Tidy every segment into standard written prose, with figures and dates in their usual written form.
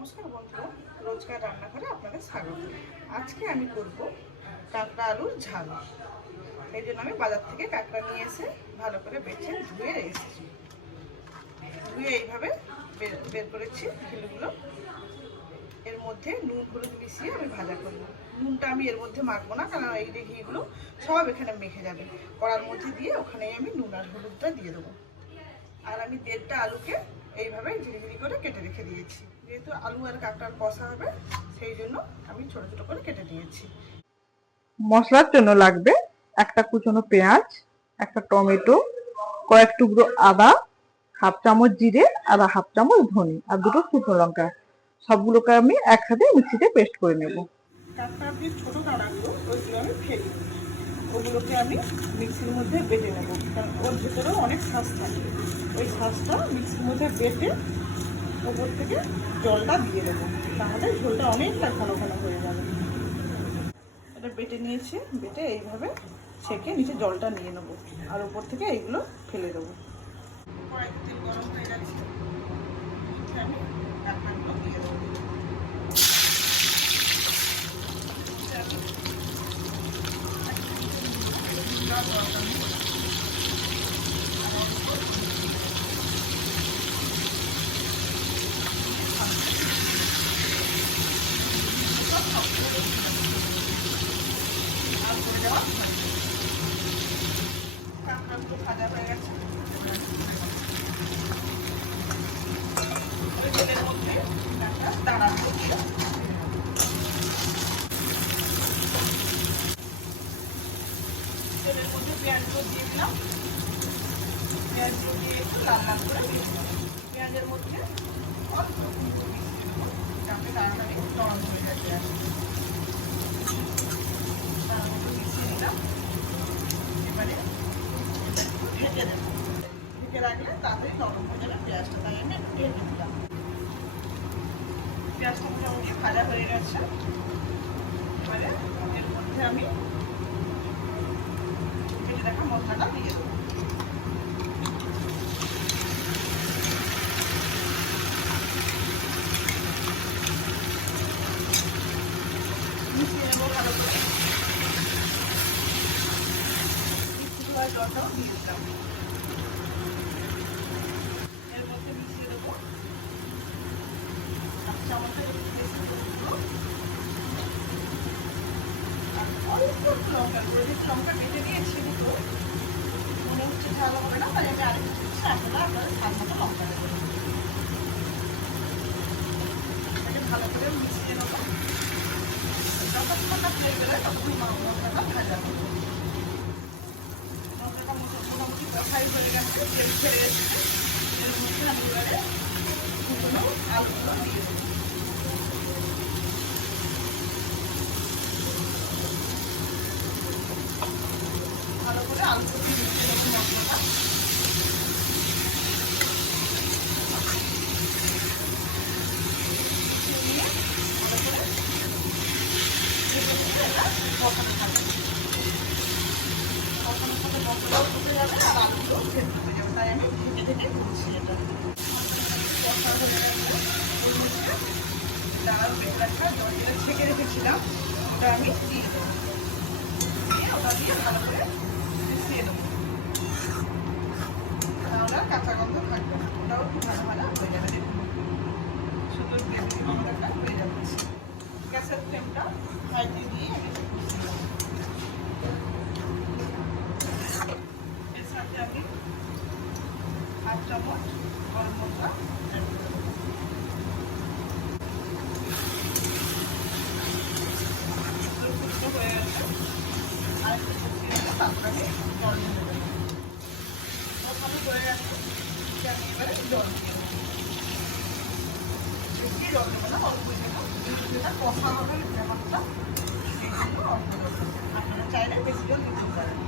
নমস্কার বন্ধুরা, রোজকার রান্নাঘরে আপনাদের স্বাগত। আজকে আমি করব কাঁকড়া আলুর ঝাল। এই জন্য আমি বাজার থেকে কাঁকড়া নিয়ে এসে ভালো করে বেছে ধুয়ে এসেছি। ধুয়ে এইভাবে বের করেছি খিলুগুলো। এর মধ্যে নুন হলুদ মিশিয়ে আমি ভাজা করব। নুনটা আমি এর মধ্যে মাখবো না, কারণ এই যে ঘিগুলো সব এখানে মেখে যাবে। কড়ার মধ্যে দিয়ে ওখানেই আমি নুন আর হলুদটা দিয়ে দেবো। আর আমি 1.5টা আলুকে এইভাবে ঝিরিঝিরি করে কেটে রেখে দিয়েছি। যেহেতু আলু আর কাঁকড়ার কষা হবে, সেই জন্য আমি ছোট ছোট করে কেটে দিয়েছি। মশলার জন্য লাগবে একটা কুচনো পেঁয়াজ, একটা টমেটো, কয়েক টুকরো আদা, হাফ চামচ জিরে আর হাফ চামচ ধনে আর দুটো শুকনো লঙ্কা। সবগুলোকে আমি একসাথে মিক্সিতে পেস্ট করে নেব। কাঁকড়ার যে ছোট দানাগুলো ওইগুলো আমি ফেলি, ওগুলোকে আমি মিক্সির মধ্যে বেটে নেব, কারণ ওর ভেতরেও অনেক শ্বাস থাকে। ওই শ্বাসটা মিক্সির মধ্যে বেটে ওপর থেকে জলটা দিয়ে দেবো, তাহলে ঝোলটা অনেকটা ঘন ঘন হয়ে যাবে। এটা বেটে নিয়েছি, বেটে এইভাবে ছেঁকে নিচে জলটা নিয়ে নেবো আর উপর থেকে এইগুলো ফেলে দেবো। কড়াইতে তেল গরম হয়ে যাচ্ছে, আমি কাঁকড়াগুলো দিয়ে দেবো। ভাজা হয়ে গেছে, তেলের মধ্যে দানা দিচ্ছি। তেলের মধ্যে পেঁয়াজগুলো দিয়ে দিলাম, পেঁয়াজগুলো দিয়ে একটু লাল লাল করে দিয়ে দিলাম। পেঁয়াজের মধ্যে অল্প যাতে তাড়াতাড়ি নরম হয়ে যায় পেঁয়াজ। তার মধ্যে মিশিয়ে নিলাম। এবারে ঢেকে দেবো, ঢেকে রাখলে তাড়াতাড়ি নরম হয়ে যাবে পেঁয়াজটা, তাই আমি একটু ঢেকে দিলাম। পেঁয়াজটা মোটামুটি ভাজা হয়ে গেছে। এবারে এর মধ্যে আমি কেটে রাখা মশলাটা দিয়ে দেবো। মিশিয়ে নেবো ভালো করে। জলটাও দিয়ে দিলাম। এর মধ্যে মিশিয়ে দেবো চামচের অল্প লঙ্কা করে, লঙ্কা কেটে দিয়েছি, কিন্তু মনে হচ্ছে ঝাল হবে না, তাই আমি আরেকটু দিচ্ছি। আপনারা আপনাদের স্বাদ মতো লঙ্কা দেবেন। এটাকে ভালো করে মিশিয়ে নেবো। যতক্ষণ না ফ্লেভার বেরোয় ততক্ষণ মশলাটা ভাজা হবে। মশলাটা মোটামুটি ফ্রাই হয়ে গেছে, তেল ছেড়ে এসেছে। এর মধ্যে আমি এবারে শুকনো আলুগুলো দিয়ে দেবো। ভালো করে আলুগুলো দিয়ে মিশিয়ে দেবো মশলাটা। নিয়ে ভালো করে বসানো থাকবে। বসানোর সাথে মশলাও ফুটে যাবে আর আলুগুলো সেদ্ধ হয়ে যাবে, তাই আমি ঢেকে ঢেকে করছি এটা। কষা হয়ে গেছে, ওর মধ্যে ডাল বেটে রাখা জল দিয়ে ছেঁকে রেখেছিলাম, ওটা আমি দিয়ে দেবো। দিয়ে ওটা দিয়ে ভালো করে মিশিয়ে দেবো, তাহলে আর কাঁচা গন্ধ থাকবে না। ওটাও খুব ভালো ভালো হয়ে যাবে। দেখুন সুন্দর গ্রেভি মশলাটা হয়ে যাচ্ছে। গ্যাসের ফ্লেমটা হাইতে দিয়ে আমি মিশিয়ে দেবো। এর সাথে আমি হাফ চামচ গরম মশলা অ্যাড করে দেবো। ফুটতে হয়ে গেছে, আর একটু ফুটিয়ে দেবো, তারপরে আমি জল দিয়ে দেবো। ভালো হয়ে গেছে, আমি এবারে জল দিয়ে দেবো। বেশি জল দেবো না, অল্প দেবো, যেটা কষা হবে ব্যাপারটা, সেই জন্য অল্প দেবো। আপনারা চাইলে বেশি জল দিতে পারেন।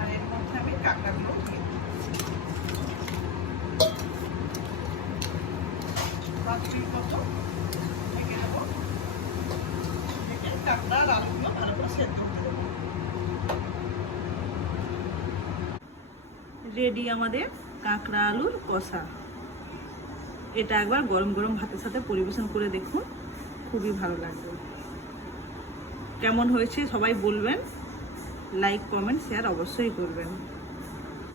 আর এর মধ্যে আমি কাঁকড়াগুলো দিয়ে দেবো। 5 মিনিট মতো ঢেকে দেবো। ঢেকে কাঁকড়া আর আলুগুলো ভালো করে সেদ্ধ হতে দেবো। রেডি আমাদের কাঁকড়া আলুর কষা। এটা একবার গরম গরম ভাতের সাথে পরিবেশন করে দেখুন, খুবই ভালো লাগবে। কেমন হয়েছে সবাই বলবেন, লাইক কমেন্ট শেয়ার অবশ্যই করবেন।